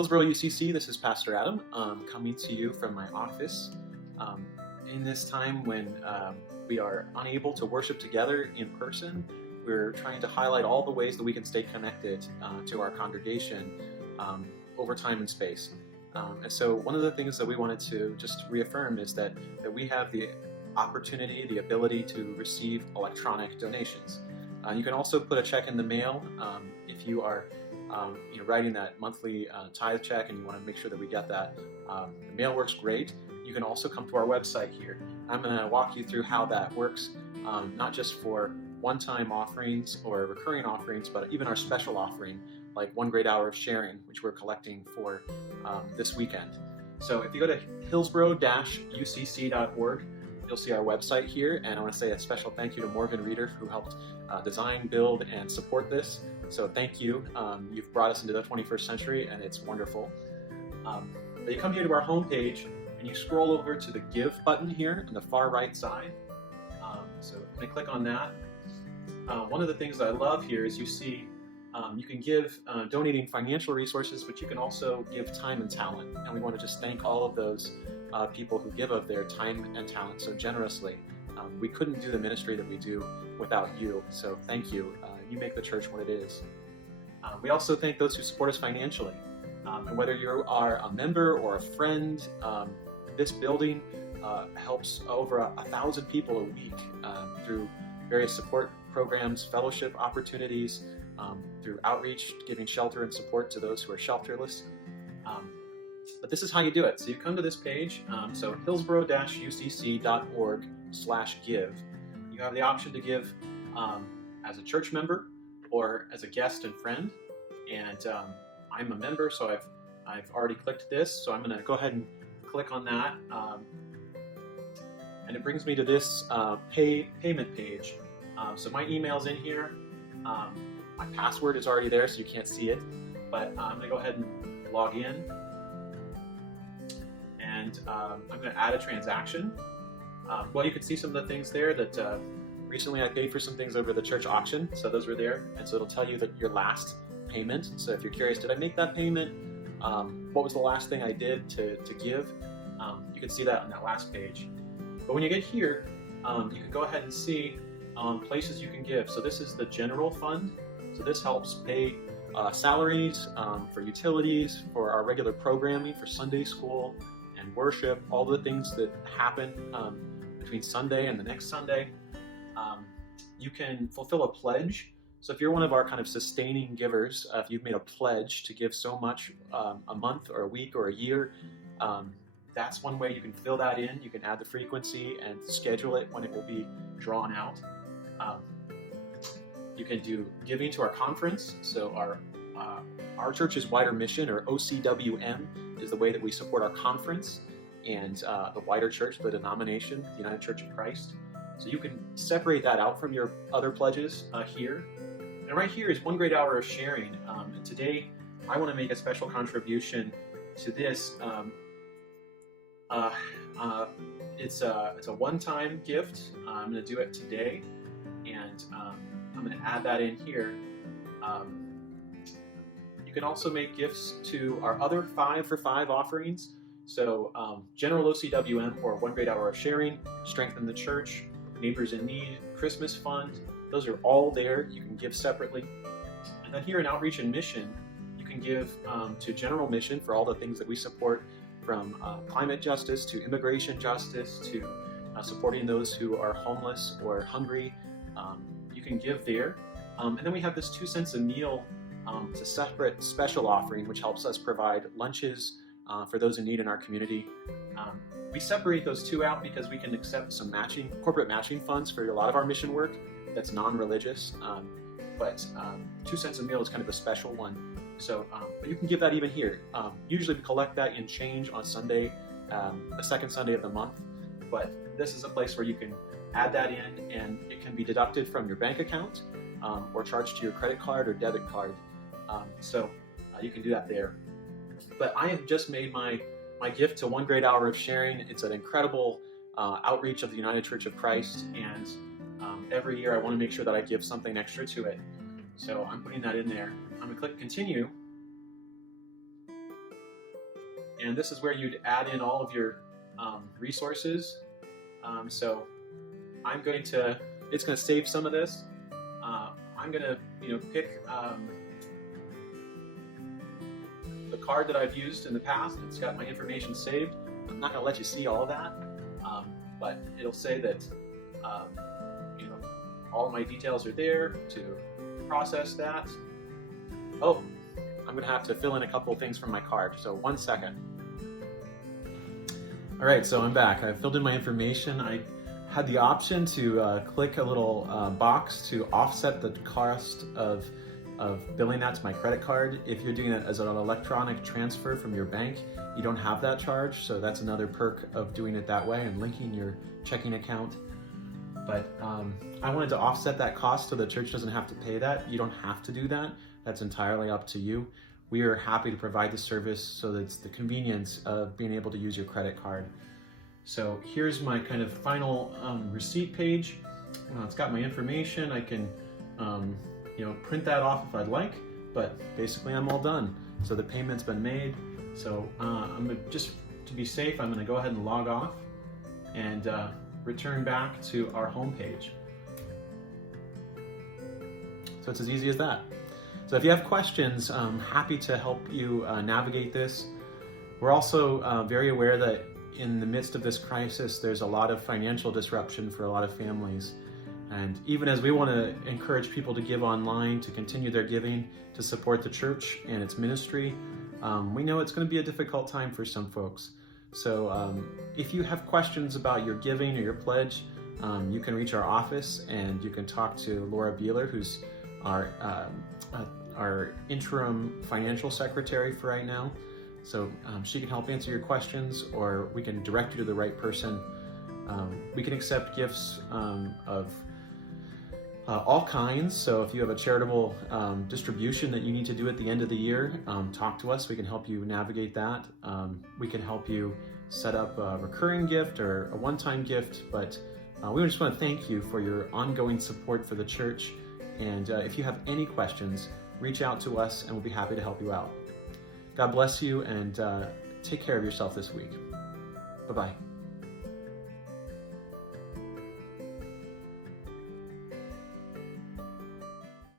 Hillsboro UCC, this is Pastor Adam, coming to you from my office in this time when we are unable to worship together in person. We're trying to highlight all the ways that we can stay connected to our congregation over time and space. And so one of the things that we wanted to just reaffirm is that we have the opportunity, the ability to receive electronic donations. You can also put a check in the mail if you are writing that monthly tithe check and you want to make sure that we get that. The mail works great. You can also come to our website here. I'm going to walk you through how that works, not just for one-time offerings or recurring offerings, but even our special offering, like One Great Hour of Sharing, which we're collecting for this weekend. So if you go to hillsboro-ucc.org, you'll see our website here, and I want to say a special thank you to Morgan Reeder, who helped design, build, and support this. So thank you. You've brought us into the 21st century, and it's wonderful. But you come here to our homepage, and you scroll over to the Give button here on the far right side. So I'm going to click on that. One of the things that I love here is you see you can give donating financial resources, but you can also give time and talent. And we want to just thank all of those people who give of their time and talent so generously. We couldn't do the ministry that we do without you, so thank you. You make the church what it is. We also thank those who support us financially. And whether you are a member or a friend, this building helps over 1,000 people a week through various support programs, fellowship opportunities, through outreach, giving shelter and support to those who are shelterless. But this is how you do it. So you come to this page, so hillsboro-ucc.org/give. You have the option to give as a church member or as a guest and friend. And I'm a member, so I've already clicked this. So I'm going to go ahead and click on that. And it brings me to this payment page. So my email's in here. My password is already there, so you can't see it. But I'm going to go ahead and log in. And I'm going to add a transaction. Well, you can see some of the things there that recently I paid for some things over the church auction. So those were there. And so it'll tell you that your last payment. So if you're curious, did I make that payment? What was the last thing I did to give? You can see that on that last page. But when you get here, you can go ahead and see places you can give. So this is the general fund. So this helps pay salaries for utilities, for our regular programming, for Sunday school and worship, all the things that happen between Sunday and the next Sunday. You can fulfill a pledge. So if you're one of our kind of sustaining givers, if you've made a pledge to give so much a month or a week or a year, that's one way you can fill that in. You can add the frequency and schedule it when it will be drawn out. You can do giving to our conference. So our church's wider mission, or OCWM, is the way that we support our conference and the wider church, the denomination, the United Church of Christ. So you can separate that out from your other pledges here. And right here is One Great Hour of Sharing. And today I want to make a special contribution to this. It's a one-time gift. I'm going to do it today, and I'm going to add that in here. You can also make gifts to our other 5 for 5 offerings. So General OCWM, or One Great Hour of Sharing, Strengthen the Church, Neighbors in Need, Christmas Fund. Those are all there. You can give separately. And then here in Outreach and Mission, you can give to General Mission for all the things that we support, from climate justice to immigration justice to supporting those who are homeless or hungry. You can give there. And then we have this 2 cents a meal. It's a separate special offering which helps us provide lunches for those in need in our community. We separate those two out because we can accept some corporate matching funds for a lot of our mission work that's non-religious. But 2 cents a meal is kind of a special one. So but you can give that even here. Usually we collect that in change on Sunday, the second Sunday of the month. But this is a place where you can add that in, and it can be deducted from your bank account or charged to your credit card or debit card. So you can do that there. But I have just made my gift to One Great Hour of Sharing. It's an incredible outreach of the United Church of Christ, and every year I want to make sure that I give something extra to it. So I'm putting that in there. I'm going to click continue. and this is where you'd add in all of your resources. So I'm going to, it's going to save some of this. I'm going to, pick the card that I've used in the past. It's got my information saved. I'm not going to let you see all of that, but it'll say that, all of my details are there to process that. Oh, I'm going to have to fill in a couple of things from my card, so 1 second. All right, so I'm back. I filled in my information. I had the option to click a little box to offset the cost of billing that to my credit card. If you're doing it as an electronic transfer from your bank, you don't have that charge, so that's another perk of doing it that way and linking your checking account. But I wanted to offset that cost so the church doesn't have to pay that. You don't have to do that. That's entirely up to you. We are happy to provide the service so that it's the convenience of being able to use your credit card. So here's my kind of final receipt page. It's got my information. I can print that off if I'd like, but basically I'm all done. So the payment's been made. So I'm gonna, just to be safe, I'm gonna go ahead and log off and return back to our home page. So it's as easy as that. So if you have questions, I'm happy to help you navigate this. We're also very aware that in the midst of this crisis, there's a lot of financial disruption for a lot of families. And even as we want to encourage people to give online, to continue their giving, to support the church and its ministry, we know it's going to be a difficult time for some folks. So if you have questions about your giving or your pledge, you can reach our office and you can talk to Laura Beeler, who's our interim financial secretary for right now. So she can help answer your questions, or we can direct you to the right person. We can accept gifts of all kinds. So if you have a charitable distribution that you need to do at the end of the year, talk to us. We can help you navigate that. We can help you set up a recurring gift or a one-time gift, but we just want to thank you for your ongoing support for the church. And if you have any questions, reach out to us and we'll be happy to help you out. God bless you, and take care of yourself this week. Bye-bye.